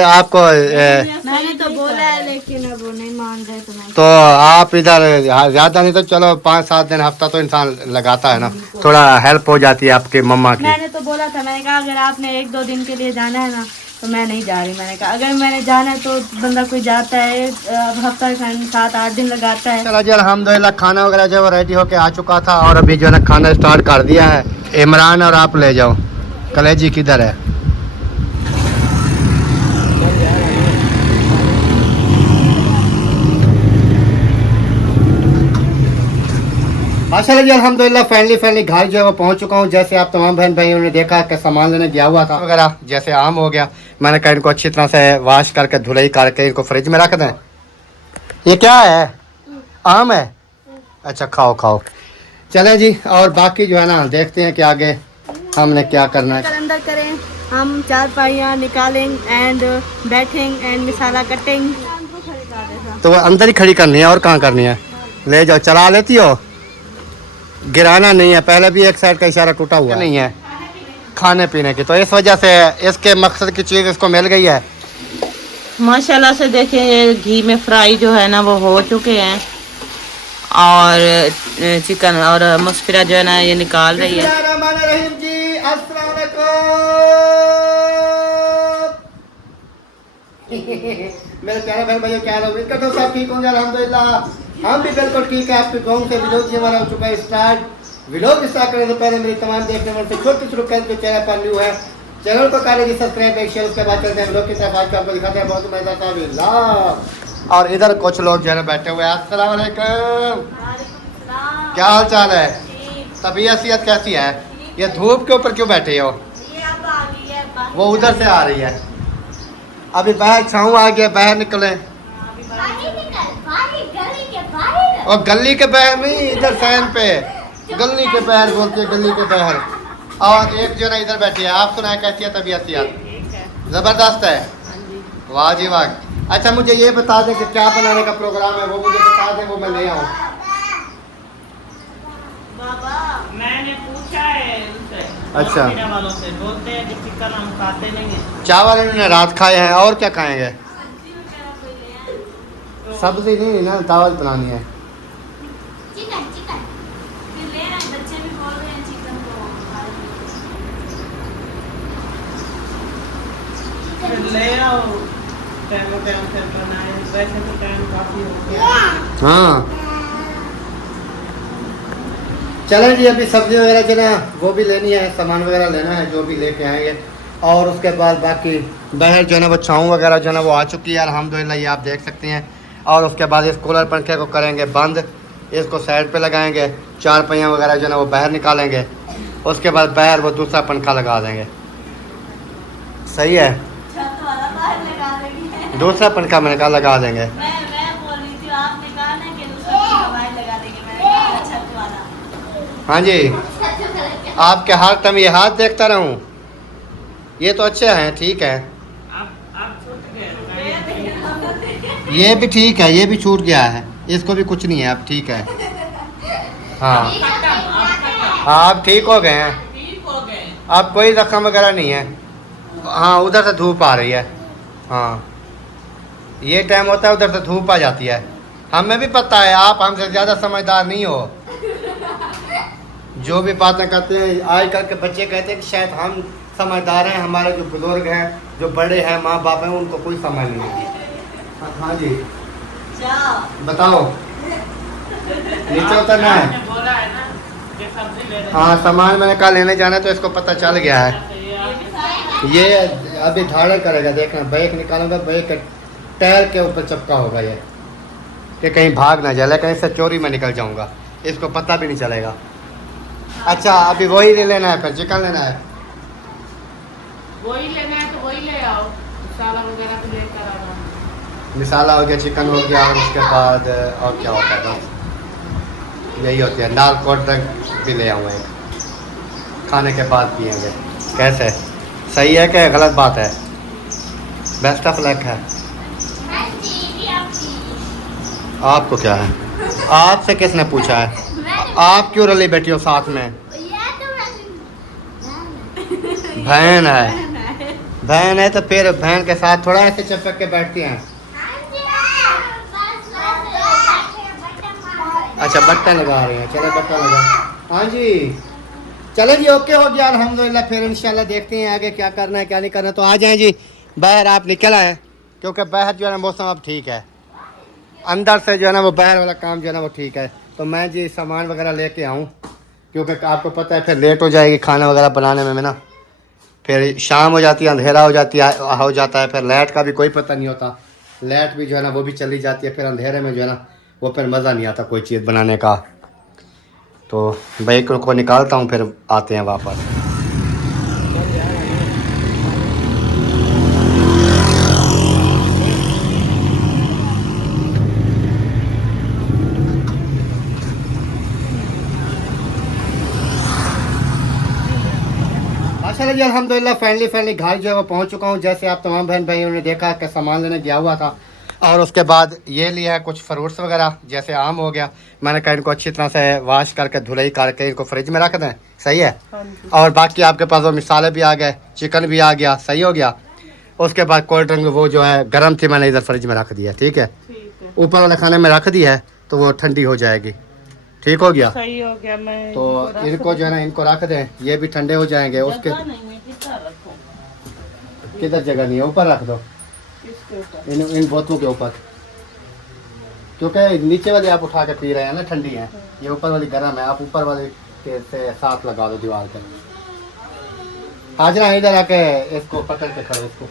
आपको मैंने तो बोला है लेकिन अब वो नहीं मान रहे तो आप इधर ज्यादा नहीं तो चलो 5-7 दिन हफ्ता तो इंसान लगाता है ना, थोड़ा हेल्प हो जाती है आपकी मम्मा की। मैंने तो बोला था, मैंने कहा अगर आपने 1-2 दिन के लिए जाना है ना तो मैं नहीं जा रही। मैंने कहा अगर मैंने जाना है तो बंदा कोई जाता है, अब हफ्ता 7-8 दिन लगाता है। चलो जी अल्हम्दुलिल्लाह खाना वगैरह जो रेडी होके आ चुका था और अभी जो है ना खाना स्टार्ट कर दिया है। इमरान और आप ले जाओ। कलेजी किधर है? माशाल्लाह जी अल्हम्दुलिल्लाह फाइनली घर जो है वो पहुंच चुका हूं। जैसे आप तमाम बहन भाइयों ने देखा कि सामान लेने गया हुआ था वगैरह, जैसे आम हो गया, मैंने कहा इनको अच्छी तरह से वॉश करके धुलाई करके इनको फ्रिज में रख दें। ये क्या है? आम है? अच्छा खाओ खाओ। चले जी, और बाकी जो है ना देखते हैं कि आगे हमने क्या करना है। अंदर करें, हम 4 पाइयाँ निकालें एंड बैठेंगे एंड मसाला कटेंगे। तो वो अंदर ही खड़ी करनी है और कहाँ करनी है? ले जाओ, चला लेती हो? गिराना नहीं है, पहले भी एक साइड का इशारा टूटा हुआ नहीं है खाने पीने की, तो इस वजह से इसके मकसद की चीज़ इसको मिल गई है। माशाल्लाह से देखें ये घी में फ्राई जो है ना वो हो चुके हैं और चिकन और मुस्फिरा जो है ना ये निकाल रही है। जी अस्सलाम मेरे प्यारे बहन भाइयों, क्या हाल है? तो सब ठीक होंगे अल्हम्दुलिल्लाह, हम भी बिल्कुल ठीक है। आपके गाँव से विलोक जी हमारा हो चुका है स्टार्ट। विलोक स्टार्ट करने से पहले मेरी तमाम देखने वाले से छोटी शुरू कर जो चैनल पर न्यू है चैनल को कर लीजिए सब्सक्राइब, एक शेयर, उसके बाद चलते हैं विलोक की तरफ। आज आपको दिखाते हैं बहुत मजा। और इधर कुछ लोग जो है बैठे हुए हैं। अस्सलाम वालेकुम, क्या हाल चाल है? तबीयत सेहत कैसी है? ये धूप के ऊपर क्यों बैठे हो? वो उधर से आ रही है, अभी बाहर छाऊं आ गया, बाहर निकले। और गली के बाहर नहीं, इधर फैन पे गली के बाहर बोलते हैं, गली के बाहर। और एक जो ना इधर बैठी है। आप सुनाए कैसी है तबीयत सेहत? जबरदस्त है, वाह जी वाह। अच्छा मुझे ये बता दें कि क्या बनाने का प्रोग्राम है, वो मुझे बता दें, वो मैं ले आऊँ। मैंने पूछा है उनसे, अच्छा वालों से, बोलते हैं कि चिकन हम खाते नहीं है। चावल इन्होंने रात खाए हैं, और क्या खाएंगे? सब्जी नहीं ना, दावत बनानी है। ले आओ, टाइम से बनाए, वैसे तो टाइम काफी हो गया। हाँ चलें जी, अभी सब्जी वगैरह जो ना वो भी लेनी है, सामान वगैरह लेना है, जो भी लेके आएंगे। और उसके बाद बाकी बाहर जो है ना वो छाऊँ वगैरह जो है ना वो आ चुकी है अल्हम्दुलिल्लाह, ये आप देख सकते हैं। और उसके बाद इस कूलर पंखे को करेंगे बंद, इसको साइड पे लगाएंगे, 4 पहिया वगैरह जो है ना वो बाहर निकालेंगे। उसके बाद बाहर वो दूसरा पंखा लगा देंगे। सही है, दूसरा पंखा मैंने कहा लगा देंगे। हाँ जी, आपके हाथ तम ये हाथ देखता रहूं, ये तो अच्छे हैं, ठीक है। ये भी ठीक है, ये भी छूट गया है, इसको भी कुछ नहीं है, अब ठीक है। हाँ हाँ आप ठीक हो गए हैं, अब कोई जख्म वगैरह नहीं है। हाँ उधर से धूप आ रही है, हाँ ये टाइम होता है उधर से धूप आ जाती है। हमें भी पता है, आप हमसे ज़्यादा समझदार नहीं हो। जो भी बातें करते हैं आजकल के बच्चे कहते हैं कि शायद हम समझदार हैं, हमारे जो बुजुर्ग हैं, जो बड़े हैं, माँ बाप हैं, उनको कोई समझ नहीं है। हाँ जी बताओ, नीचे उतरना है? हाँ सामान मैंने कहा लेने जाना है, तो इसको पता चल गया है। ये अभी धाड़े करेगा, देखना बैग निकालूंगा, बैग टायर के ऊपर चपका होगा ये, कि कहीं भाग ना जाए, कहीं से चोरी में निकल जाऊंगा, इसको पता भी नहीं चलेगा। अच्छा अभी वही ले लेना है, फिर चिकन लेना है? वही लेना है तो वही ले आओ, मसाला वगैरह तो लेकर आना। मिसाला हो गया, चिकन हो गया, और उसके बाद और क्या होता है? बस यही होती है। दाल कोट तक भी ले आऊँगा, खाने के बाद पिएंगे। कैसे, सही है कि गलत बात है? बेस्ट ऑफ लक है। आपको क्या है? आपसे किसने पूछा है? आप क्यों रली बैठी हो साथ में? बहन है, बहन है तो फिर बहन के साथ थोड़ा ऐसे चिपक के बैठती हैं। अच्छा बट्टा लगा रही हैं, चलो बट्टा लगा। हाँ जी चले जी, ओके हो गया अल्हम्दुलिल्लाह। फिर इंशाल्लाह देखते हैं आगे क्या करना है क्या नहीं करना। तो आ जाएं जी बाहर, आप निकल आए क्योंकि बाहर जो है ना मौसम अब ठीक है, अंदर से जो है ना वो बाहर वाला काम जो है ना वो ठीक है। तो मैं जी सामान वगैरह लेके आऊँ क्योंकि आपको पता है फिर लेट हो जाएगी खाना वगैरह बनाने में ना, फिर शाम हो जाती है, अंधेरा हो जाता है, फिर लाइट का भी कोई पता नहीं होता, लाइट भी जो है ना वो भी चली जाती है, फिर अंधेरे में जो है ना वो फिर मज़ा नहीं आता कोई चीज़ बनाने का। तो बाइक को निकालता हूँ फिर आते हैं वापस। माशाल्लाह जी अल्हम्दुलिल्लाह फाइनली घर जो है वो पहुँच चुका हूँ। जैसे आप तमाम बहन भाइयों ने देखा कि सामान लेने गया हुआ था और उसके बाद ये लिया है कुछ फ्रूट्स वगैरह, जैसे आम हो गया। मैंने कहा इनको अच्छी तरह से वाश करके धुलाई करके इनको फ्रिज में रख दें, सही है। और बाकी आपके पास वो मिसाले भी आ गए, चिकन भी आ गया, सही हो गया। उसके बाद कोल्ड ड्रिंक वो जो है गर्म थी, मैंने इधर फ्रिज में रख दिया, ठीक है। ऊपर वाले खाने में रख दी है तो वो ठंडी हो जाएगी, ठीक हो गया, सही हो गया। मैं तो इनको जो है ना इनको रख दें, ये भी ठंडे हो जाएंगे। उसके किधर जगह नहीं है, ऊपर रख दो इन बोतलों के ऊपर, क्योंकि नीचे वाली आप उठा के पी रहे हैं ना ठंडी है, ये ऊपर वाली गर्म है। आप ऊपर वाली के से साथ लगा दो दीवार पर। हाजरा इधर आके इसको पकड़ के खड़े, इसको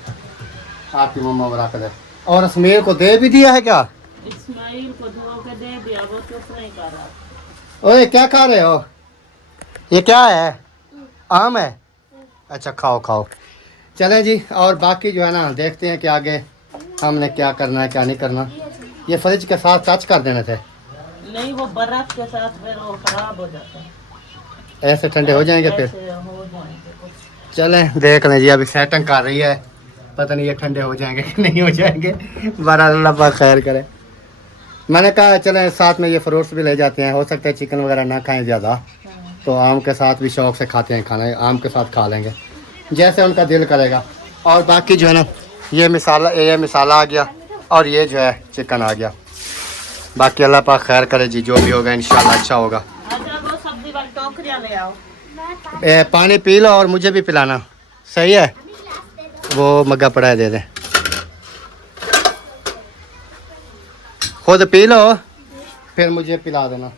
आपकी मम्मा रख दे। और इसमाइल को दे भी दिया है क्या? इस्माइल को धो के दे दिया, वो चुप नहीं कर रहा। ओए क्या खा रहे हो? ये क्या है? आम है? अच्छा खाओ खाओ। चलें जी, और बाकी जो है ना देखते हैं कि आगे हमने क्या करना है क्या नहीं करना। ये फ्रिज के साथ टच कर देने थे, नहीं वो बर्फ के साथ फिर वो खराब हो जाता है, ऐसे ठंडे हो जाएंगे फिर। ऐसे हो जाएंगे। चलें देख लें जी, अभी सेटिंग कर रही है, पता नहीं ये ठंडे हो जाएंगे कि नहीं हो जाएंगे, बहरहाल अल्लाह पाक खैर करे। मैंने कहा चलें साथ में ये फ्रूट्स भी ले जाते हैं, हो सकता है चिकन वगैरह ना खाएं ज़्यादा, तो आम के साथ भी शौक से खाते हैं खाना, आम के साथ खा लेंगे जैसे उनका दिल करेगा। और बाकी जो है ना ये मिसाला आ गया और ये जो है चिकन आ गया। बाकी अल्लाह पाक खैर करे जी, जो भी होगा इंशाल्लाह अच्छा होगा। अच्छा वो सब्जी वाली टोकरियां ले आओ। पानी पी लो और मुझे भी पिलाना, सही है। वो मग्गा पड़ा है, दे दें, खुद पी लो फिर मुझे पिला देना।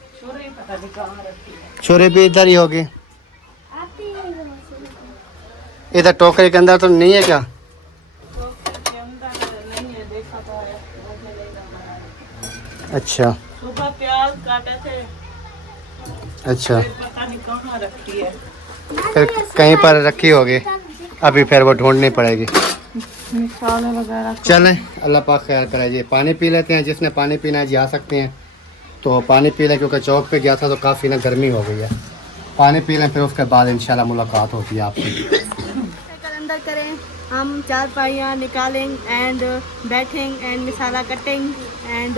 छुरी भी इधर ही होगी, इधर टोकरी के अंदर तो नहीं है क्या? अच्छा सुबह प्याज काटे थे, अच्छा, पता नहीं कहाँ रखी है, फिर कहीं पर रखी होगी, अभी फिर वो ढूंढनी पड़ेगी। मसाले वगैरह। चलें अल्लाह पाक ख्याल करे जी, पानी पी लेते हैं। जिसने पानी पीना है जी आ सकते हैं, तो पानी पी लें क्योंकि चौक पे गया था तो काफ़ी ना गर्मी हो गई है। पानी पी लें फिर उसके बाद इंशाल्लाह मुलाकात होती है आपसे। अंदर करें, हम चार पाइयाँ निकालें एंड बैठेंगे एंड मसाला कटेंगे एंड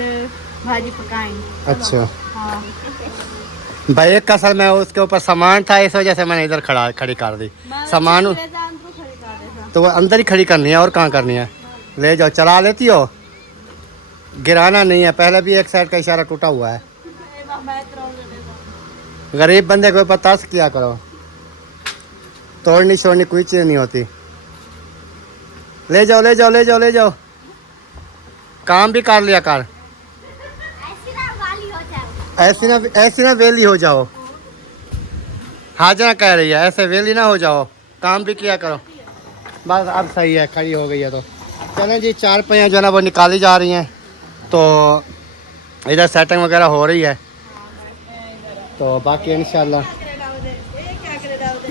भाजी पकाएंगे। अच्छा हाँ भाई, एक असल में उसके ऊपर सामान था, इस वजह से मैंने इधर खड़ी कर दी सामान। तो वो अंदर ही खड़ी करनी है, और कहाँ करनी है? ले जाओ, चला लेती हो, गिराना नहीं है। पहले भी एक साइड का इशारा टूटा हुआ है। गरीब बंदे को पता किया करो, तोड़नी छोड़नी कोई चीज़ नहीं होती। ले जाओ ले जाओ ले जाओ ले जाओ, काम भी कर लिया कर, ऐसी ना वेली हो जाओ। हाजरा कह रही है ऐसे वेली ना हो जाओ, काम भी किया करो। बस अब सही है, खड़ी हो गई है। तो चलें जी, चार पहियाँ जो है ना वो निकाली जा रही हैं, तो इधर सेटिंग वगैरह हो रही है। तो बाकी इंशाल्लाह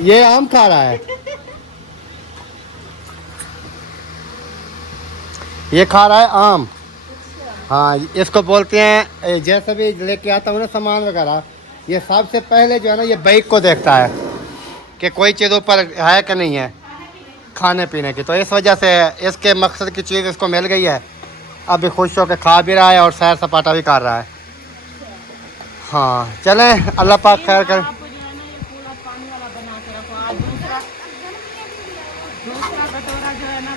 ये आम खा रहा है, ये खा रहा है आम। हाँ इसको बोलते हैं, जैसे भी लेके आता हूँ ना सामान वगैरह, ये सबसे पहले जो है ना ये बाइक को देखता है कि कोई चीज़ ऊपर है कि नहीं है खाने पीने की। तो इस वजह से इसके मकसद की चीज़ इसको मिल गई है, अभी खुश होकर खा भी रहा है और सैर सपाटा भी कर रहा है। हाँ चलें अल्लाह पाक खैर कर। दूसरा कटोरा जो है ना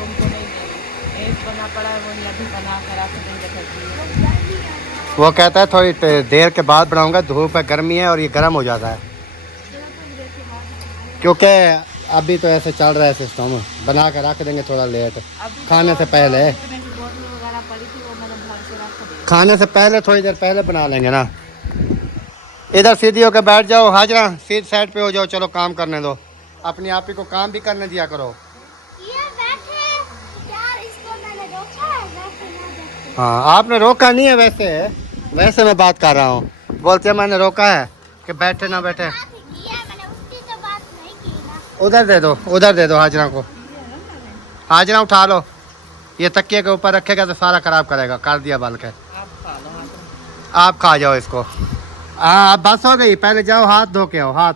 उनको नहीं देंगे, एक बना पड़ा है वही अभी बना कर रख देंगे सब्जी। वो कहता है थोड़ी देर के बाद बनाऊंगा, धूप है, गर्मी है और ये गर्म हो जाता है, क्योंकि अभी तो ऐसे चल रहा है सिस्टम, बना के रख देंगे थोड़ा लेट, खाने से पहले, बोतल वगैरह पड़ी थी वो मैंने भर के रख दी। खाने से पहले थोड़ी देर पहले बना लेंगे ना। इधर सीधी होकर बैठ जाओ हाजरा, सीध साइड पे हो जाओ, चलो काम करने दो, अपनी आप ही को काम भी करने दिया करो। ये बैठे यार, इसको मैंने रोका है, बैठे ना बैठे। हाँ आपने रोका नहीं है, वैसे मैं बात कर रहा हूँ, बोलते हैं मैंने रोका है कि बैठे ना बैठे। बात की है मैंने, उसकी तो बात नहीं की ना। उधर दे दो हाजरा को, हाजरा उठा लो, ये तकिए के ऊपर रखेगा तो सारा खराब करेगा, कर दिया बाल के। आप खा जाओ इसको। हाँ अब बस हो गई, पहले जाओ हाथ धो के आओ, हाथ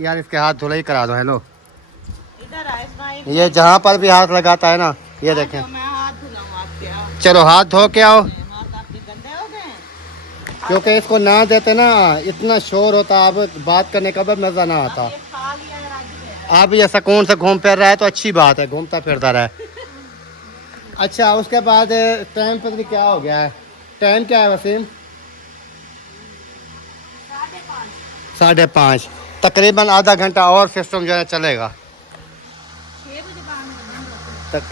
यार इसके हाथ धुलाई करा दो। हेलो इधर आ इस्माइल, ये जहाँ पर भी हाथ लगाता है ना, ये देखें, मैं हाथ धुलाऊं आपके, आओ। चलो हाथ धो के आओ, हाथ आपके गंदे हो गए। क्योंकि इसको ना देते ना इतना शोर होता, अब बात करने का भी मज़ा ना आता। ये खा लिया है राजू है। अब ये सुकून से घूम फिर रहा है तो अच्छी बात है, घूमता फिरता रहे। अच्छा उसके बाद टाइम पता नहीं क्या हो गया है, टाइम क्या है वसीम? 5:30, तकरीबन आधा घंटा और सिस्टम जो है चलेगा।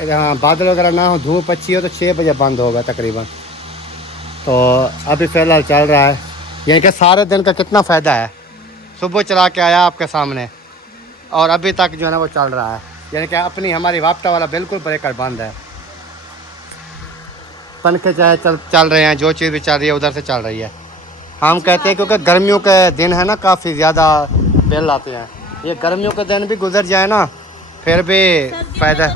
हाँ बादल वगैरह ना हो, धूप अच्छी हो तो 6 बजे बंद होगा तकरीबन। तो अभी फ़िलहाल चल रहा है, यानी कि सारे दिन का कितना फ़ायदा है। सुबह चला के आया आपके सामने और अभी तक जो है ना वो चल रहा है, यानी कि अपनी हमारी वापटा वाला बिल्कुल ब्रेकर बंद है। पंखे चाहे चल रहे हैं, जो चीज़ भी चल रही है उधर से चल रही है। हम कहते हैं क्योंकि गर्मियों के दिन है ना, काफ़ी ज़्यादा बिल आते हैं। ये गर्मियों के दिन भी गुजर जाए ना फिर भी फ़ायदा।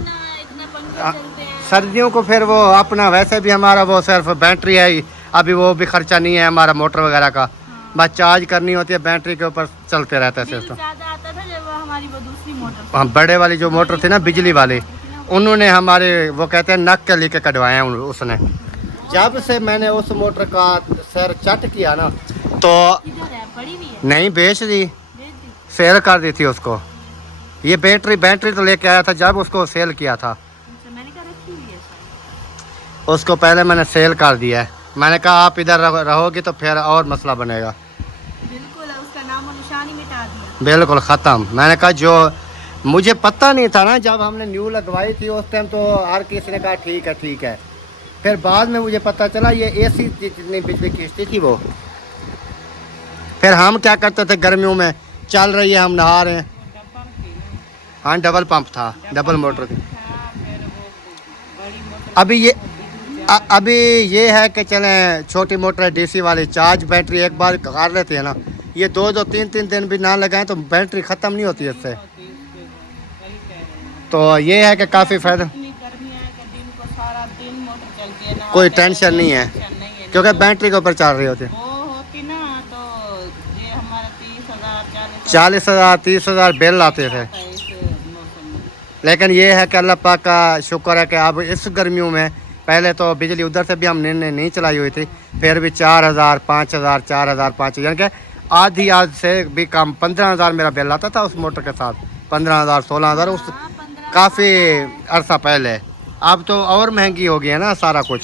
सर्दियों को फिर वो अपना वैसे भी हमारा वो सिर्फ बैटरी है, अभी वो भी खर्चा नहीं है हमारा मोटर वगैरह का, बस चार्ज करनी होती है, बैटरी के ऊपर चलते रहता है सिस्टम। ज़्यादा आता था जब हमारी वो दूसरी मोटर, हाँ बड़े वाली जो मोटर थी ना बिजली वाली, उन्होंने हमारे वो कहते हैं नक के लेके कटवाए हैं उसने। जब से मैंने उस मोटर का सर चट किया ना तो इधर है, पड़ी हुई है, नहीं बेच दी, भेज दी। सेल कर दी थी उसको। ये बैटरी तो लेके आया था जब उसको सेल किया था, अच्छा, मैंने कहा रखी हुई है शायद। उसको पहले मैंने सेल कर दिया है। मैंने कहा आप इधर रहोगी तो फिर और मसला बनेगा। बिल्कुल उसका नाम और निशान ही मिटा दिया। बिल्कुल ख़त्म। मैंने कहा जो मुझे पता नहीं था ना, जब हमने न्यू लगवाई थी उस टाइम तो हर किसी ने कहा ठीक है। फिर बाद में मुझे पता चला ये एसी जितनी बिजली खींचती थी वो। फिर हम क्या करते थे गर्मियों में, चल रही है हम नहा रहे हैं, हाँ डबल पंप था, डबल मोटर थी। अभी ये है कि चलें छोटी मोटर डीसी वाली, चार्ज बैटरी एक बार कर लेते हैं ना, ये 2-2 3-3 दिन भी ना लगाएं तो बैटरी ख़त्म नहीं होती इससे। तो ये है कि काफ़ी फ़ायदा, कोई टेंशन नहीं है क्योंकि बैटरी के ऊपर चल रही होती है। वो होती ना तो ये हमारा 30,000 40,000 30,000 बिल आते थे। इस मौसम में। लेकिन ये है कि अल्लाह पाक का शुक्र है कि अब इस गर्मियों में, पहले तो बिजली उधर से भी हमने नहीं चलाई हुई थी, फिर भी 4,000 5,000 4,000 5,000 यानी कि आधी से भी कम 15,000 मेरा बिल आता था उस मोटर के साथ, 15,000 16,000 उस काफ़ी अरसा पहले। अब तो और महंगी हो गई है ना सारा कुछ।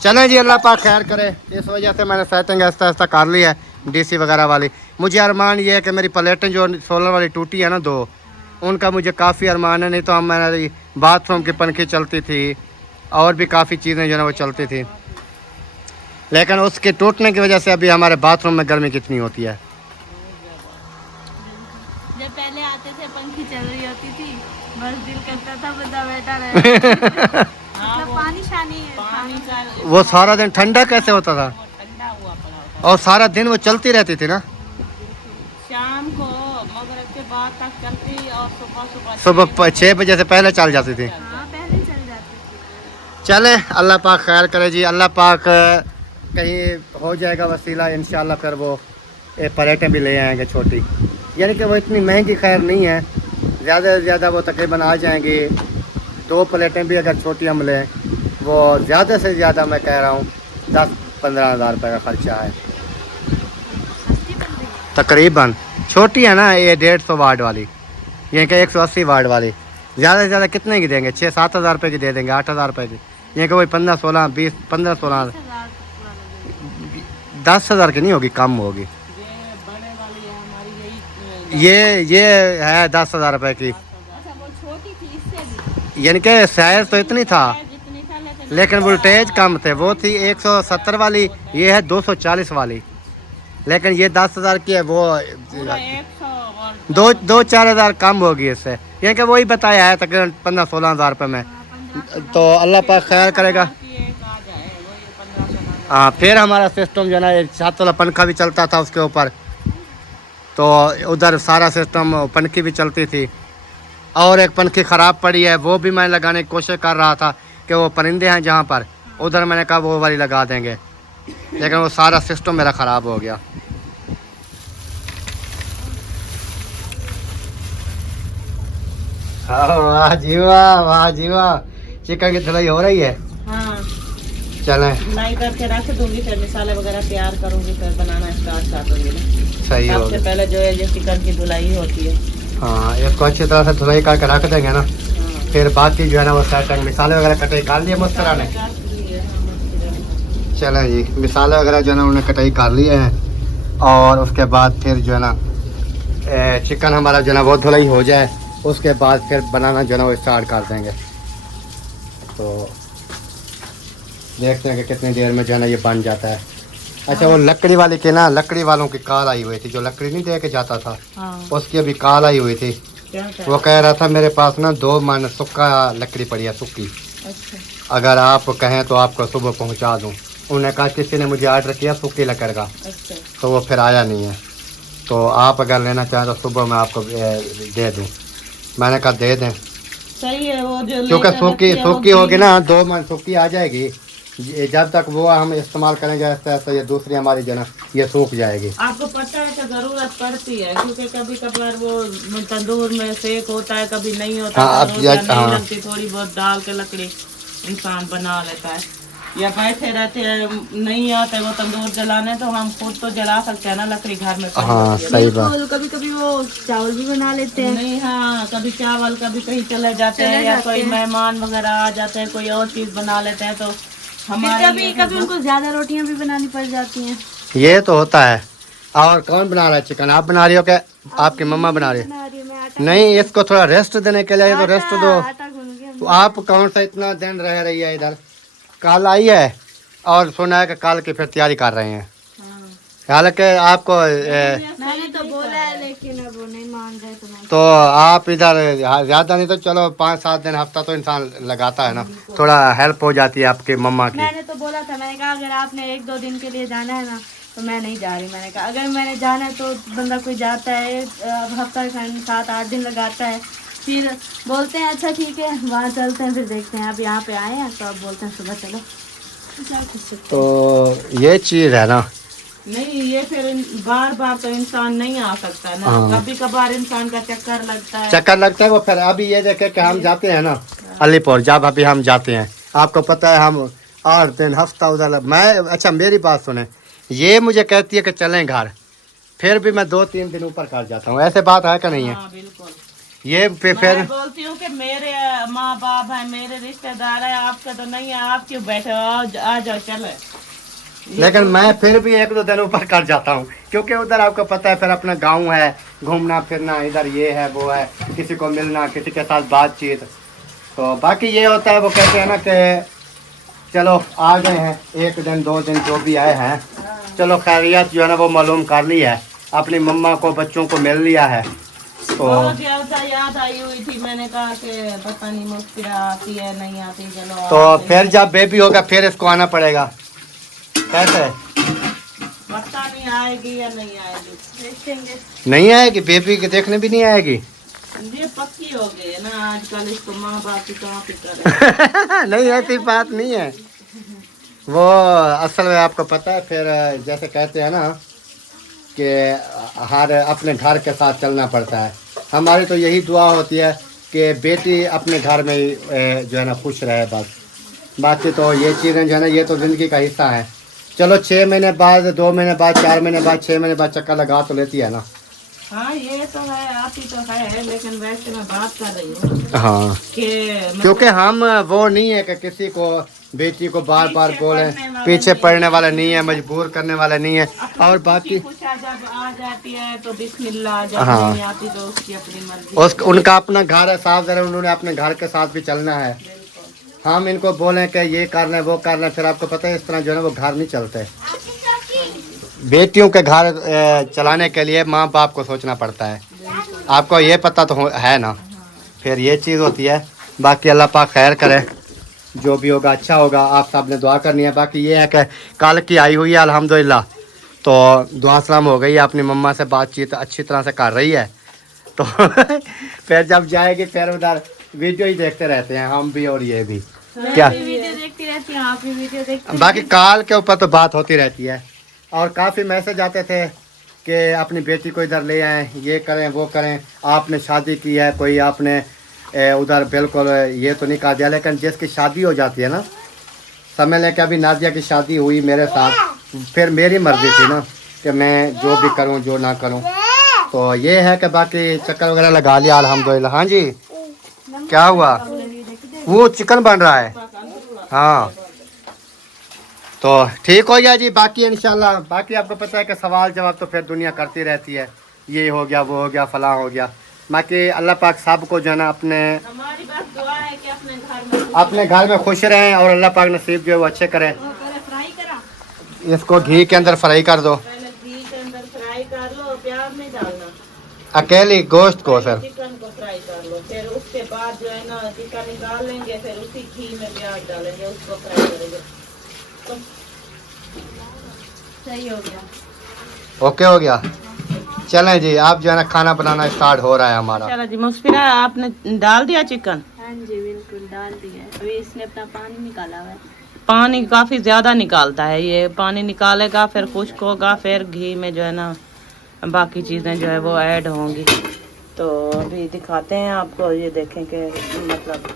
चलें जी अल्लाह पाक खैर करे। इस वजह से मैंने सेटिंग आहिस्ता कर ली है डीसी वगैरह वाली। मुझे अरमान ये है कि मेरी प्लेटें जो सोलर वाली टूटी है ना 2, उनका मुझे काफ़ी अरमान है। नहीं तो हम मैंने बाथरूम की पंखी चलती थी और भी काफ़ी चीज़ें जो है वो चलती थी, लेकिन उसके टूटने की वजह से अभी हमारे बाथरूम में गर्मी कितनी होती है। जब पहले आते थे पंखी चल रही होती थी, बस दिल करता था बंदा बैठा रहे। मतलब पानी शानी है, पानी का वो सारा दिन ठंडा कैसे होता था, ठंडा हुआ पड़ा होता। और सारा दिन वो चलती रहती थी ना, शाम को मगरिब के बाद तक चलती और सुबह 6 बजे से पहले चल जाती थी। हाँ पहले चल जाती थी। चले अल्लाह पाक खैर करे जी। अल्लाह पाक कहीं हो जाएगा वसीला, इंशाल्लाह फिर वो प्लेटें भी ले आएंगे छोटी, यानी कि वो इतनी महंगी खैर नहीं है, ज़्यादा से ज़्यादा वो तकरीबन आ जाएंगी। 2 प्लेटें भी अगर छोटी हम लें वो ज़्यादा से ज़्यादा मैं कह रहा हूँ 10-15 हज़ार रुपये का ख़र्चा है तकरीबन। छोटी है ना ये 150 वाट वाली, यानी कि 180 वाट वाली, ज़्यादा से ज़्यादा कितने की देंगे? 6-7 हज़ार रुपये की दे देंगे, 8 हज़ार रुपये की। ये कि वही 15-16, 20, 15-16, 10 हज़ार की नहीं होगी, कम होगी। ये बड़े वाली है हमारी, यही ये है 10 हज़ार रुपये की। अच्छा वो छोटी थी इससे भी। यानी कि साइज तो इतनी था, जितनी था लेकिन वोल्टेज कम थे। वो थी 170 वाली, ये है 240 वाली। लेकिन ये 10 हज़ार की है, वो 100 और 2-4 हज़ार कम होगी इससे। यानी कि वही बताया है तकरीबन 15-16 हज़ार रुपये में। तो अल्लाह पाक खैर करेगा। की एक आ जाए, वही 15-16। हाँ, फिर हमारा सिस्टम जो है ना, एक छत वाला पंखा भी चलता था उसके ऊपर, तो उधर सारा सिस्टम पंखी भी चलती थी। और एक पंखी ख़राब पड़ी है, वो भी मैं लगाने की कोशिश कर रहा था कि वो परिंदे हैं जहाँ पर, उधर मैंने कहा वो वाली लगा देंगे, लेकिन वो सारा सिस्टम मेरा ख़राब हो गया। वाह जी वाह, वाह जी वाह, चिकन की धुलाई हो रही है। हाँ, चलें, धुलाई करके रख दूंगी, फिर मसाले वगैरह तैयार करूंगी, फिर बनाना स्टार्ट कर दूंगी ना। सही हो सबसे गया। पहले जो है ये चिकन की धुलाई होती है। हाँ, इसको अच्छी तरह से धुलाई करके रख देंगे ना, हाँ। फिर बाकी जो है ना वो सेटिंग मसाले वगैरह कटाई कर लिए मुस्तरा ने। चलें जी, मसाले वगैरह जो है ना उन्होंने कटाई कर लिए हैं, और उसके बाद फिर जो है ना चिकन हमारा जो है ना वो धुलाई हो जाए, उसके बाद फिर बनाना जो है ना वो स्टार्ट कर देंगे। तो देखते हैं कि कितनी देर में जो है ना ये बन जाता है। अच्छा, वो लकड़ी वाली के ना, लकड़ी वालों की कॉल आई हुई थी, जो लकड़ी नहीं दे के जाता था, हाँ। उसकी अभी कॉल आई हुई थी। क्या वो कह रहा था मेरे पास ना 2 मन सूखा लकड़ी पड़ी है, सूखी, अच्छा, अगर आप कहें तो आपको सुबह पहुंचा दूं। उन्होंने कहा किसी ने मुझे ऑर्डर किया सूखी लकड़ का, अच्छा। तो वो फिर आया नहीं है, तो आप अगर लेना चाहें तो सुबह मैं आपको दे दूं। मैंने कहा दे दें, सही है। वो जो क्योंकि लेकर सूखी रखी है, वो सूखी होगी गीली- ना, 2 मन सूखी आ जाएगी। जब तक वो हम इस्तेमाल करेंगे ऐसा ऐसा, ये दूसरी हमारी जो है ना ये सूख जाएगी। आपको पता है कि जरूरत पड़ती है, क्योंकि कभी कभार वो तंदूर में सेक होता है, कभी नहीं होता। हाँ, अब रोटियां नहीं हाँ। लगती, थोड़ी बहुत डाल के लकड़ी इंसान बना लेता है, या बैठे रहते हैं, नहीं आते वो तंदूर जलाने, तो हम खुद तो जला सकते हैं ना, लकड़ी घर में पड़ी हाँ, होती है। सही बात। कभी कभी वो चावल भी बना लेते हैं। नहीं, हाँ, कभी चावल, कभी कहीं चले जाते हैं, या कोई मेहमान वगैरह आ जाते हैं, कोई और चीज बना लेते हैं, तो हमारे कभी लिए कभी उनको ज्यादा रोटियां भी बनानी पड़ जाती हैं। ये तो होता है। और कौन बना रहा है चिकन? आप बना रही हो क्या? आपकी मम्मा बना रही है? बना रही हूँ मैं आटा। नहीं, इसको थोड़ा रेस्ट देने के लिए तो रेस्ट दो। आटा गूंद के तो आप कौन सा इतना दिन रह रही है इधर? कल आई है और सुना है कि कल की फिर तैयारी कर रहे हैं। हालांकि आपको मैंने तो बोला है, लेकिन अब वो नहीं मान रहे, तो मैं तो आप इधर ज़्यादा नहीं तो चलो 5-7 दिन, हफ्ता तो इंसान लगाता है ना, थोड़ा हेल्प हो जाती है आपकी मम्मा की। मैंने तो बोला था, मैंने कहा अगर आपने 1-2 दिन के लिए जाना है ना, तो मैं नहीं जा रही। मैंने कहा अगर मैंने जाना है तो बंदा कोई जाता है, हफ्ता खंड 7-8 दिन लगाता है, फिर बोलते हैं अच्छा ठीक है वहाँ चलते हैं, फिर देखते हैं। अब यहाँ पे आए हैं तो अब बोलते हैं सुबह चलो। तो ये चीज़ है ना। नहीं, ये फिर बार बार तो इंसान नहीं आ सकता ना, हाँ। कभी कभार इंसान का चक्कर लगता है। चक्कर लगता है वो। फिर अभी ये देखे कि हम जाते हैं ना अलीपुर, जब अभी हम जाते हैं, आपको पता है हम 8 दिन हफ्ता उधर मैं। अच्छा, मेरी बात सुने, ये मुझे कहती है कि चलें घर, फिर भी मैं 2-3 दिन ऊपर कर जाता हूँ। ऐसे बात है कि नहीं है? हाँ, बिल्कुल। ये फिर मैं बोलती हूँ कि मेरे माँ बाप है, मेरे रिश्तेदार है, आपका तो नहीं है, आप क्यों बैठे हो, आ जाओ चले। लेकिन मैं फिर भी 1-2 दिन ऊपर कर जाता हूँ, क्योंकि उधर आपको पता है फिर अपना गांव है, घूमना फिरना, इधर ये है वो है, किसी को मिलना, किसी के साथ बातचीत। तो बाकी ये होता है, वो कहते हैं ना कि चलो आ गए हैं, 1 दिन 2 दिन जो भी आए हैं, चलो खैरियत जो है ना वो मालूम कर ली है, अपनी मम्मा को बच्चों को मिल लिया है। तो बहुत ज्यादा याद आई हुई थी, मैंने कहा कि पता नहीं मुस्कुरा आती है नहीं आती, चलो तो आते हैं। फिर जब बेबी होगा फिर इसको आना पड़ेगा। कैसे? पता नहीं आएगी या नहीं आएगी, देखेंगे। नहीं आएगी? बेबी के देखने भी नहीं आएगी? ये पक्की हो गई है ना आजकल, इसको माँ बाप की कहाँ पे करे। नहीं, ऐसी बात नहीं है वो। असल में आपको पता है फिर जैसे कहते हैं ना कि हर अपने घर के साथ चलना पड़ता है। हमारी तो यही दुआ होती है कि बेटी अपने घर में ही जो है ना खुश रहे बस। बाकी तो ये चीज़ें जो है ना ये तो ज़िंदगी का हिस्सा है। चलो 6 महीने बाद, 2 महीने बाद, 4 महीने बाद, 6 महीने बाद चक्कर लगा तो लेती है ना। हाँ ये तो है, आती तो है, लेकिन वैसे मैं बात कर रही हूँ हाँ कि क्योंकि हम वो नहीं है कि किसी को बेटी को बार बार बोले, पीछे पड़ने वाला नहीं है, मजबूर करने वाला नहीं है। और बाकी खुशियाँ जब आ जाती है तो बिस्मिल्लाह, जब हाँ। नहीं आती तो उसकी अपनी मर्जी। उनका अपना घर है, साथ जरा उन्होंने अपने घर के साथ भी चलना है। हम इनको बोलें कि ये करना है वो करना है, फिर आपको पता है इस तरह जो है ना वो घर नहीं चलते। बेटियों के घर चलाने के लिए माँ बाप को सोचना पड़ता है, आपको ये पता तो है ना। फिर ये चीज़ होती है। बाकी अल्लाह पाक खैर करे, जो भी होगा अच्छा होगा। आप सब ने दुआ करनी है। बाकी ये है कि कल की आई हुई है अल्हम्दुलिल्लाह, तो दुआ सलाम हो गई है, अपनी मम्मा से बातचीत अच्छी तरह से कर रही है। तो फिर जब जाएगी फिर उधर वीडियो ही देखते रहते हैं हम भी और ये भी। क्या वीडियो देखती रहती हूँ, आप भी वीडियो देखते बाकी कॉल के ऊपर तो बात होती रहती है। और काफ़ी मैसेज आते थे कि अपनी बेटी को इधर ले आएँ, ये करें वो करें, आपने शादी की है, कोई आपने उधर बिल्कुल ये तो नहीं कहा दिया। लेकिन जिसकी शादी हो जाती है ना, समझ लें कि अभी नादिया की शादी हुई मेरे साथ, फिर मेरी मर्जी थी ना कि मैं जो भी करूं जो ना करूं। तो ये है कि बाकी चक्कर वगैरह लगा लिया अल्हम्दुलिल्लाह। हाँ जी, क्या हुआ? वो चिकन बन रहा है। हाँ तो ठीक हो गया जी। बाकी इंशाल्लाह, बाकी आपको पता है कि सवाल जवाब तो फिर दुनिया करती रहती है, ये हो गया वो हो गया फलां हो गया। बाकी अल्लाह पाक सब को जो है ना हमारी बस दुआ है कि अपने घर में खुश रहें और अल्लाह पाक नसीब जो है वो अच्छे करें। फ्राई करा, इसको घी के अंदर फ्राई कर दो, पहले घी के अंदर फ्राई कर लो, प्याज नहीं डालना, अकेली गोश्त को सर। चिकन को फ्राई कर लो, फिर उसके बाद जो है ना चिकन निकाल लेंगे, फिर उसी घी में प्याज डालेंगे, उसको फ्राई करेंगे। तो सही हो गया। ओके हो गया। चलें जी, आप जो है ना खाना बनाना स्टार्ट हो रहा है हमारा। चलो जी मुस्फिरा, आपने डाल दिया चिकन? हाँ जी बिल्कुल डाल दिया है। अभी इसने अपना पानी निकाला हुआ है। पानी काफी ज्यादा निकालता है ये, पानी निकालेगा फिर खुश्क होगा, फिर घी में जो है ना बाकी चीजें जो है वो ऐड होंगी। तो अभी दिखाते हैं आपको, ये देखें कि मतलब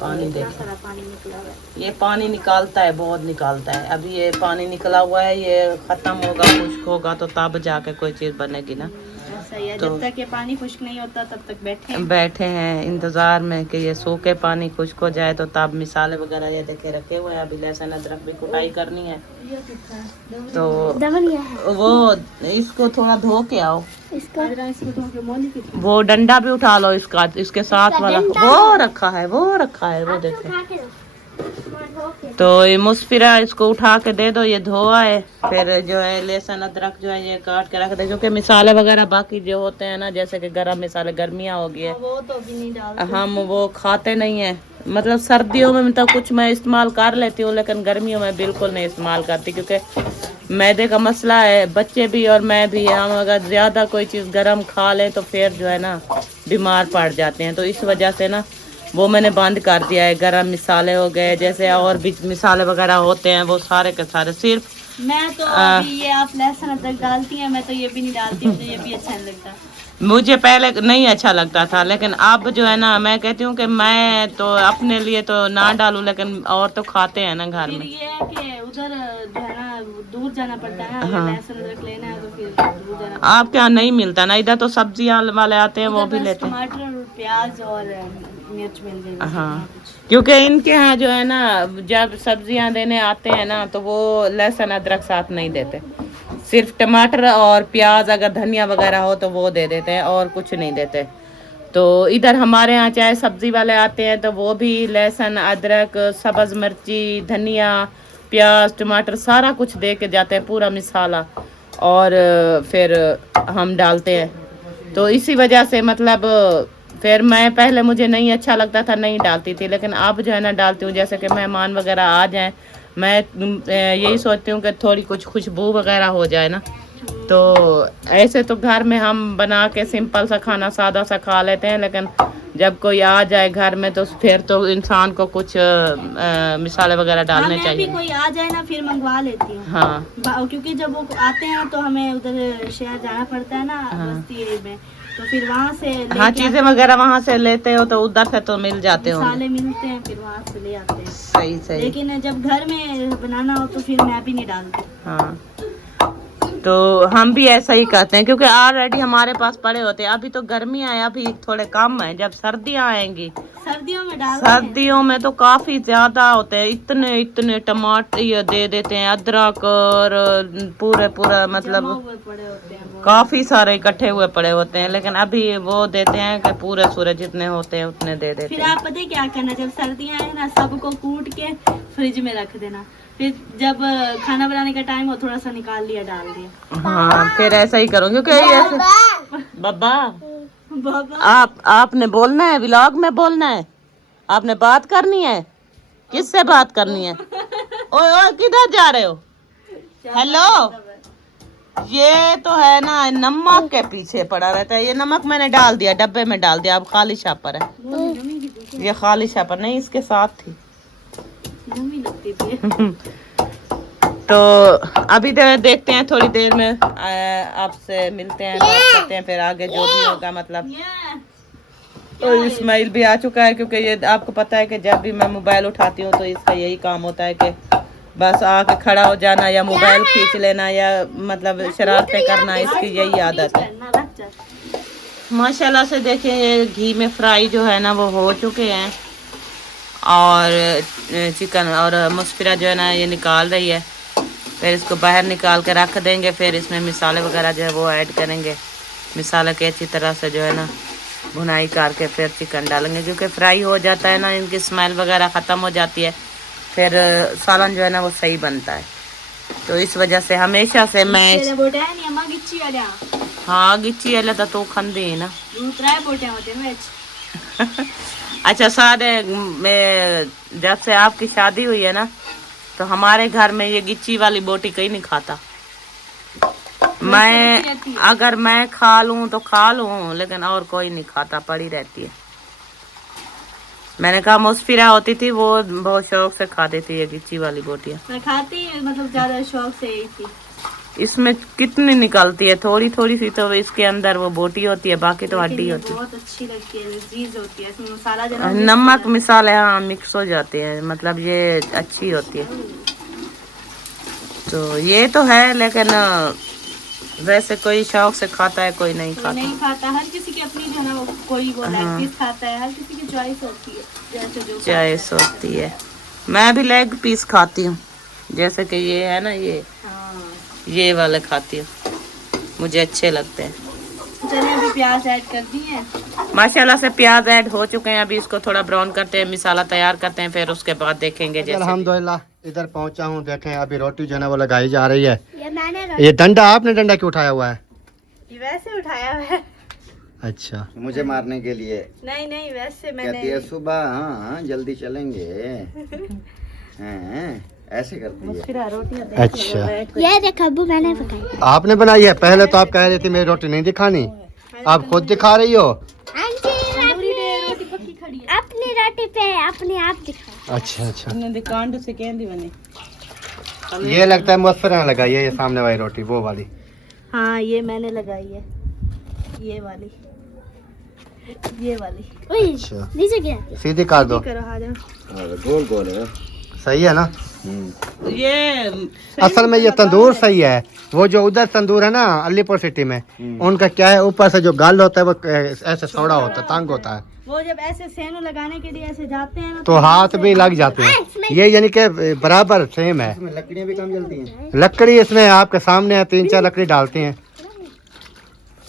पानी देखें, सारा पानी निकला हुआ है। ये पानी निकालता है, बहुत निकालता है। अभी ये पानी निकला हुआ है, ये खत्म होगा, खुश्क होगा तो तब जाके कोई चीज बनेगी ना। सही है, तो जब तक ये पानी खुश्क नहीं होता तब तक बैठे हैं इंतजार में कि ये सूखे पानी खुश्क हो जाए तो तब मिसाले वगैरह ये देखे रखे हुए हैं। अभी लहसुन अदरक भी कुटाई करनी है, तो वो इसको थोड़ा धो के आओ, वो डंडा भी उठा लो इसका, इसके साथ वाला वो रखा है वो देखे। तो ये मुस्फिरा इसको उठा के दे दो, ये धोआ है। फिर जो है लहसुन अदरक जो है ये काट के रख दे, क्योंकि मिसाले वगैरह बाकी जो होते हैं ना, जैसे कि गरम मसाले, गर्मियाँ हो गई है, वो तो भी नहीं डालते हम वो खाते नहीं है। मतलब सर्दियों में तो कुछ मैं इस्तेमाल कर लेती हूँ, लेकिन गर्मियों में बिल्कुल नहीं इस्तेमाल करती, क्योंकि मैदे का मसला है, बच्चे भी और मैं भी। हम अगर ज़्यादा कोई चीज़ गर्म खा लें तो फिर जो है ना बीमार पड़ जाते हैं। तो इस वजह से ना वो मैंने बंद कर दिया है। गरम मसाले हो गए, जैसे और भी मसाले वगैरह होते हैं, वो सारे के सारे सिर्फ मैं तो अभी ये आप लहसुन अदरक डालती हैं, मैं तो ये भी नहीं डालती, मुझे ये भी अच्छा नहीं लगता। मुझे पहले नहीं अच्छा लगता था, लेकिन अब जो है ना मैं कहती हूँ कि मैं तो अपने लिए तो ना डालूं, लेकिन और तो खाते हैं ना घर फिर में। ये है कि उधर जो है ना दूर जाना पड़ता है ना, अगर हाँ। लहसुन अदरक लेना है तो फिर दूर जाना। आपके यहाँ नहीं मिलता ना, इधर तो सब्जियाँ वाले आते हैं, वो उधर भी बस लेते हैं। टमाटर प्याज और मिर्च मिल गई। हाँ, क्योंकि इनके यहाँ जो है ना जब सब्जियाँ देने आते हैं ना तो वो लहसुन अदरक साथ नहीं देते, सिर्फ टमाटर और प्याज, अगर धनिया वगैरह हो तो वो दे देते हैं, और कुछ नहीं देते। तो इधर हमारे यहाँ चाहे सब्जी वाले आते हैं तो वो भी लहसुन अदरक, सब्ज़ मिर्ची, धनिया, प्याज, टमाटर सारा कुछ दे के जाते हैं, पूरा मसाला, और फिर हम डालते हैं। तो इसी वजह से मतलब फिर मैं पहले मुझे नहीं अच्छा लगता था, नहीं डालती थी, लेकिन अब जो है ना डालती हूँ। जैसे कि मेहमान वगैरह आ जाएं, मैं यही सोचती हूँ कि थोड़ी कुछ खुशबू वगैरह हो जाए ना। तो ऐसे तो घर में हम बना के सिंपल सा खाना सादा सा खा लेते हैं, लेकिन जब कोई आ जाए घर में तो फिर तो इंसान को कुछ मसाले वगैरह डालने मैं चाहिए। भी कोई आ जाए ना फिर मंगवा लेती हूँ। हाँ क्योंकि जब वो आते हैं तो हमें उधर शहर जाना पड़ता है ना, बस्ती में, तो फिर वहाँ से हाँ, चीज़ें वगैरह वहाँ से लेते हो तो उधर से तो मिल जाते हो, मसाले मिलते हैं, फिर वहाँ से ले आते हैं। सही सही। लेकिन जब घर में बनाना हो तो फिर मैं भी नहीं डालती। हाँ, तो हम भी ऐसा ही करते हैं क्योंकि ऑलरेडी हमारे पास पड़े होते हैं। अभी तो गर्मियाँ हैं, अभी थोड़े कम है। जब सर्दियाँ आएंगी, सर्दियों में डाल सर्दियों में तो काफी ज्यादा होते हैं। इतने इतने टमाटर ये दे देते हैं, अदरक और पूरा मतलब पड़े होते हैं वो। काफी सारे इकट्ठे हुए पड़े होते हैं। लेकिन अभी वो देते हैं कि पूरे सूरज जितने होते हैं उतने दे देते फिर हैं। आप पता है क्या करना, जब सर्दियाँ आए ना सबको कूट के फ्रिज में रख देना, फिर जब खाना बनाने का टाइम हो थोड़ा सा निकाल लिया, डाल दिया। हाँ फिर ऐसा ही करूँ क्योंकि ऐसे बाबा आपने बोलना है, व्लॉग में बोलना है, आपने बात करनी है। किससे बात करनी है? ओए ओए किधर जा रहे हो? हेलो, ये तो है ना नमक के पीछे पड़ा रहता है। ये नमक मैंने डाल दिया, डब्बे में डाल दिया। अब खाली शापर है ये, खाली शापर नहीं, इसके साथ थी। तो अभी देखते हैं, थोड़ी देर में आपसे मिलते हैं, बात करते हैं, फिर आगे जो भी होगा मतलब। तो इस्माइल भी आ चुका है क्योंकि ये आपको पता है कि जब भी मैं मोबाइल उठाती हूँ तो इसका यही काम होता है कि बस आके खड़ा हो जाना या मोबाइल खींच लेना या मतलब शरारतें करना, इसकी यही आदत है। माशाल्लाह से देखें, ये घी में फ्राई जो है ना वो हो चुके हैं और चिकन और मुस्फिरा जो है ना ये निकाल रही है। फिर इसको बाहर निकाल के रख देंगे, फिर इसमें मिसाले वगैरह जो है वो ऐड करेंगे। मिसाला के अच्छी तरह से जो है ना भुनाई करके फिर चिकन डालेंगे क्योंकि फ्राई हो जाता है ना, इनकी स्मेल वगैरह ख़त्म हो जाती है, फिर सालन जो है ना वो सही बनता है। तो इस वजह से हमेशा से मैं हाँ गिच्ची वाला तो खंदी है ना। अच्छा सादे में जब से आपकी शादी हुई है ना तो हमारे घर में ये गिच्ची वाली बोटी कहीं नहीं खाता। मैं अगर मैं खा लूं तो खा लूं, लेकिन और कोई नहीं खाता, पड़ी रहती है। मैंने कहा मुस्फिरा होती थी वो बहुत शौक से खाती थी ये गिच्ची वाली बोटियाँ। मैं खाती मतलब ज्यादा शौक से यही थी। इसमें कितनी निकलती है, थोड़ी थोड़ी सी तो इसके अंदर वो बोटी होती है, बाकी तो हड्डी होती है। बहुत अच्छी लगती है, लजीज होती है, इसमें मसाला जरा नमक मिसाले हाँ मिक्स हो जाते हैं, मतलब ये अच्छी होती है। तो ये तो है, लेकिन वैसे कोई शौक से खाता है, कोई नहीं खाता। नहीं खाता, हर किसी की अपनी जो है ना, कोई वो लेग पीस खाता है, हर किसी की चॉइस होती है, जैसे जो चॉइस होती है। मैं भी लेग पीस खाती हूँ, जैसे कि ये है ना ये वाले खाती हूँ, मुझे अच्छे लगते हैं। चलिए अभी प्याज ऐड कर दिए। माशाल्लाह से प्याज ऐड हो चुके हैं। अभी इसको थोड़ा ब्राउन करते हैं, मिसाला तैयार करते हैं, फिर उसके बाद देखेंगे। जैसे अल्हम्दुलिल्लाह इधर पहुंचा हूँ, देखें अभी रोटी जो है ना वो लगाई जा रही है। ये ये डंडा आपने डंडा क्यों उठाया हुआ है? वैसे उठाया है। अच्छा, मुझे मारने के लिए? नहीं वैसे कहती है मैंने सुबह हाँ जल्दी चलेंगे। हैं, ऐसे करती है। अच्छा ये देख अब्बू मैंने पकाई। आपने बनाई है? पहले तो आप कह रही थी मेरी रोटी नहीं दिखानी, आप खुद दिखा रही हो। रोटी पक्की खड़ी है। अपनी रोटी पे अपने आप दिखा। अच्छा अच्छा, दुकान से कहती बनी। ये लगता है मुस्फिरा ने लगाई है ये सामने वाली रोटी, वो वाली। हाँ ये मैंने लगाई है, ये वाली। अच्छा नीचे गया। सीधी कर दो। करो आ जाओ। गोल गोल है। सही है ना? ये असल में ये तंदूर सही है। वो जो उधर तंदूर है ना अलीपुर सिटी में, उनका क्या है, ऊपर से जो गल होता है वो ऐसे चौड़ा होता है, तंग होता है, वो जब ऐसे सेनु लगाने के लिए ऐसे जाते हैं ना तो हाथ भी लग जाते हैं। ये यानी कि बराबर सेम है। इसमें लकड़ियाँ भी कम जलती हैं। लकड़ी इसमें आपके सामने है, 3-4 लकड़ी डालती हैं।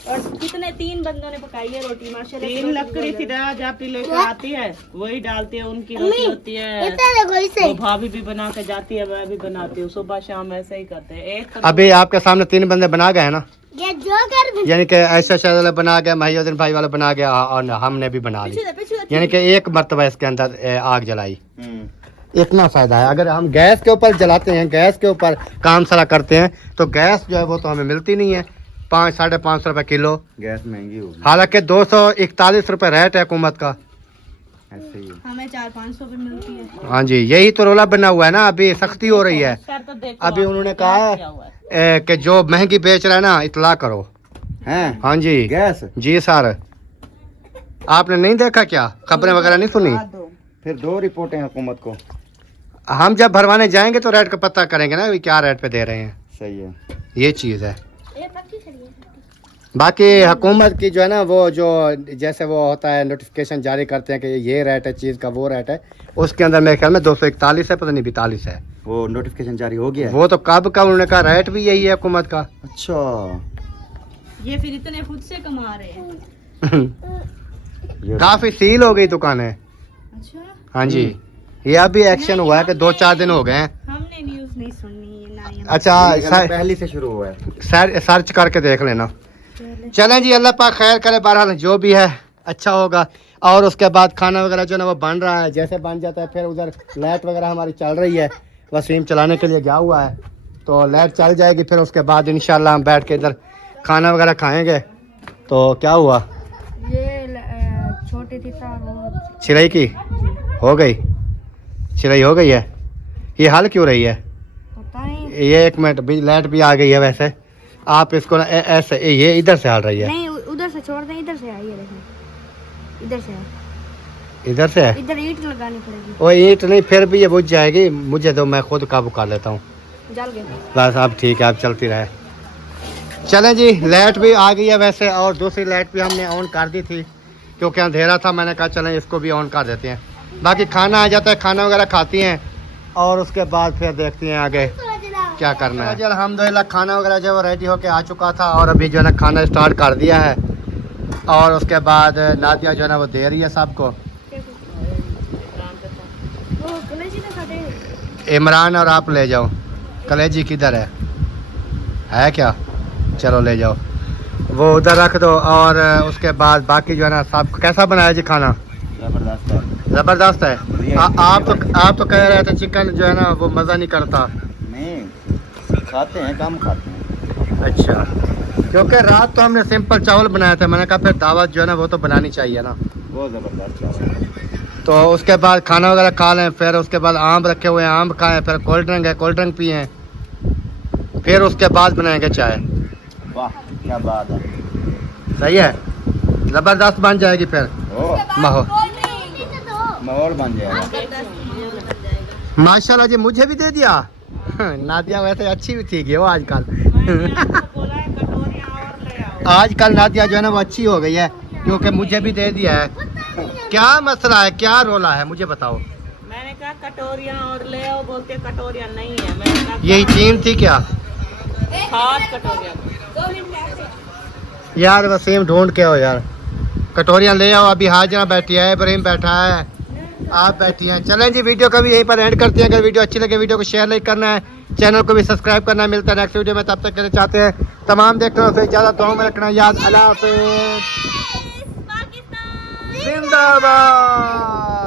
और कितने 3 बंदों ने पकाई है रोटी माशाल्लाह। 3 लकड़ी फिर जापी लेकर आती है, वही डालती है, उनकी रोटी होती है। इतना देखो इसे। वो भाभी भी बना के जाती है, मैं भी बनाती हूँ, सुबह शाम ऐसे ही करते हैं। एक तो अभी आपके सामने 3 बंदे बना गए हैं ना, ये जोकर यानी कि ऐसा वाला बना गया, महिउद्दीन भाई वाला बना गया, और हमने भी बना ली, यानी कि एक मरतबा इसके अंदर आग जलाई। इतना फायदा है। अगर हम गैस के ऊपर जलाते हैं, गैस के ऊपर काम सारा करते हैं, तो गैस जो है वो तो हमें मिलती नहीं है, 500-550 रुपए किलो। गैस महंगी होगी। हालांकि 241 रुपए रेट है हुकूमत का। ऐसे ही हमें 400-500 भी मिलती है। हाँ जी, यही तो रोला बना हुआ है ना, अभी सख्ती हो रही है। सर तो देखो अभी उन्होंने कहा क्या हुआ है। है कि जो महंगी बेच रहा है ना, इतला करो। हैं? हाँ जी गैस जी सर, आपने नहीं देखा क्या, खबरें वगैरह नहीं सुनी? फिर 2 रिपोर्टें हुकूमत को। हम जब भरवाने जाएंगे तो रेट का पता करेंगे ना, क्या रेट पे दे रहे हैं। सही है। ये चीज़ है। ये पक्की खड़ी है। बाकी हुकूमत की जो है ना वो जो जैसे वो होता है नोटिफिकेशन जारी करते हैं कि ये रेट है चीज़ का वो रेट है, उसके अंदर मेरे ख्याल में 241 है, पता नहीं 42 है। वो नोटिफिकेशन जारी हो गया है? वो तो कब का उन्होंने कहा, रेट भी यही है हुकूमत का। अच्छा ये फिर इतने खुद से कमा रहे हैं। काफ़ी सील हो गई दुकानें। अच्छा, हाँ जी, ये अभी एक्शन हुआ है कि 2-4 दिन हो गए हैं। हमने न्यूज़ नहीं सुनी है ना ये। अच्छा पहले से शुरू हुआ है। सर्च करके देख लेना। चलें जी, अल्लाह पाक खैर करे, बहरहाल जो भी है अच्छा होगा। और उसके बाद खाना वगैरह जो है ना वो बन रहा है, जैसे बन जाता है फिर उधर लाइट वगैरह हमारी चल रही है, वसीम चलाने के लिए गया हुआ है, तो लाइट चल जाएगी फिर उसके बाद इंशाल्लाह हम बैठ के इधर खाना वगैरह खाएंगे। तो क्या हुआ, ये छोटी थी तार चिड़ई की हो गई, चिड़ई हो गई है, ये हल क्यों रही है? पता नहीं। ये 1 मिनट भी, लाइट भी आ गई है। वैसे आप इसको ना ऐसे ये इधर से हल रही है, नहीं उधर से छोड़ दें, इधर से आई है, देखें इधर से है, इधर से है। इधर ईंट लगानी पड़ेगी। वो ईंट नहीं, फिर भी ये बुझ जाएगी, मुझे तो मैं खुद काबू कर लेता हूँ। जल गए। बस अब ठीक है, अब चलती रहे। चलें जी, लाइट भी आ गई है वैसे, और दूसरी लाइट भी हमने ऑन कर दी थी क्योंकि अंधेरा था, मैंने कहा चलें इसको भी ऑन कर देते हैं। बाकी खाना आ जाता है, खाना वगैरह खाती हैं और उसके बाद फिर देखती हैं आगे क्या करना है। अल्हम्दुलिल्लाह खाना वगैरह जो रेडी होके आ चुका था और अभी जो है ना खाना स्टार्ट कर दिया है, और उसके बाद नादिया जो है ना वो दे रही है सबको। इमरान और आप ले जाओ। कलेजी किधर है क्या? चलो ले जाओ, वो उधर रख दो। और उसके बाद बाकी जो है ना सब कैसा बनाया जी खाना? जबरदस्त है। ज़बरदस्त है। आप तो कह रहे थे चिकन जो है ना वो मज़ा नहीं करता। नहीं खाते हैं, कम खाते हैं। अच्छा, क्योंकि रात तो हमने सिंपल चावल बनाया था, मैंने कहा फिर दावत जो है ना वो तो बनानी चाहिए ना। बहुत ज़बरदस्त चावल है। तो उसके बाद खाना वगैरह खा लें, फिर उसके बाद आम रखे हुए हैं, आम खाएं, फिर कोल्ड ड्रिंक है, कोल्ड ड्रिंक पिएँ, फिर उसके बाद बनाएंगे चाय। वाह क्या बात है। सही है, ज़बरदस्त बन जाएगी फिर माहौल बन जाएगा। माशाल्लाह जी, मुझे भी दे दिया। नादिया वैसे अच्छी भी थी वो आजकल। आजकल नादिया जो है ना वो अच्छी हो गई है क्योंकि मुझे भी दे दिया है। क्या मसला है, क्या रोला है, मुझे बताओ। मैंने कहा कटोरियाँ और ले आओ, बोलते कटोरियाँ नहीं है। मैंने कहा यही चीन थी क्या? 7 कटोरियाँ। यार वसीम ढूंढ के हो यार, कटोरियाँ ले आओ। अभी हाजरा बैठी है, इब्राहिम बैठा है, आप बैठी हैं। चलें जी, वीडियो का भी यहीं पर एंड करते हैं। अगर वीडियो अच्छी लगे वीडियो को शेयर लाइक करना है, चैनल को भी सब्सक्राइब करना है। मिलता है नेक्स्ट वीडियो में, तब तक के लिए चाहते हैं तमाम देखने वालों से ज़्यादा दुआओं में रखना याद। अल्लाह हाफ़िज़, जिंदाबाद।